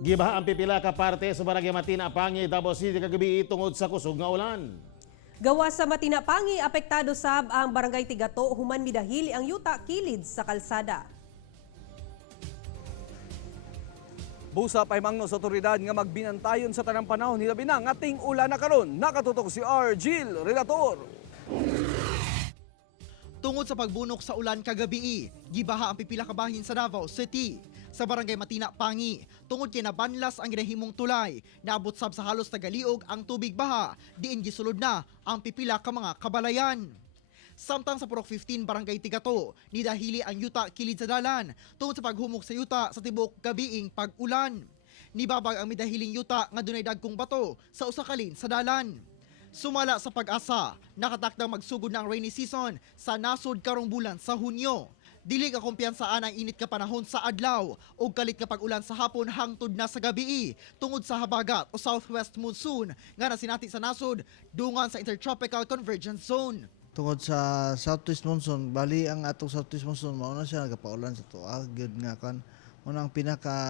Gibaha ang pipila ka parte sa Barangay Matina, Pangi, Davao City kagabi tungod sa kusog nga ulan. Gawa sa Matinapangi, apektado sab ang Barangay Tigato, human midahili ang yuta kilid sa kalsada. Busa pa himangno sa otoridad nga magbinantayon sa tanang panahon hilabi na nga ating ulan na karon. Nakatutok si R. Gil, relator. Tungod sa pagbunok sa ulan kagabi, gibaha ang pipila ka bahin sa Davao City. Sa Barangay Matina, Pangi, tungod kay nabanlas ang ginahimong tulay, naabot sab sa halos tagaliog ang tubig baha, diin gisulod na ang pipila ka mga kabalayan. Samtang sa Purok 15 Barangay Tigato, nidahili ang yuta kilid sa dalan tungod sa paghumok sa yuta sa tibok gabiing pag-ulan. Nibabag ang midahiling yuta nga dunay dagkong bato sa usakalin sa dalan. Sumala sa pag-asa, nakatakdang magsugod na ang rainy season sa nasod karong bulan sa Hunyo. Dili ka kumpiyansaan ang init ka panahon sa adlaw o kalit ka pag-ulan sa hapon hangtod na sa gabi tungod sa habagat o southwest monsoon nga nasinati sa nasod dungan sa Intertropical Convergence Zone. Tungod sa southwest monsoon, bali ang atong southwest monsoon mauna siya nagapaulan sa tuwa, good nga kan una ang pinaka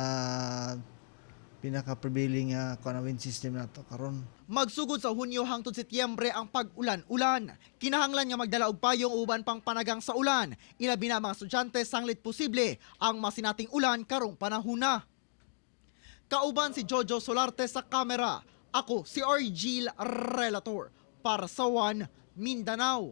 prevailing nga wind system nato karon. Magsugod sa Hunyo hangtod Setyembre ang pag-ulan-ulan. Kinahanglan nga magdala og payong uban pang panagang sa ulan. Ilabi na mga estudyante sanglit posible ang masinating ulan karong panahon. Kauban si Jojo Solarte sa kamera. Ako si RG Relator para sa One Mindanao.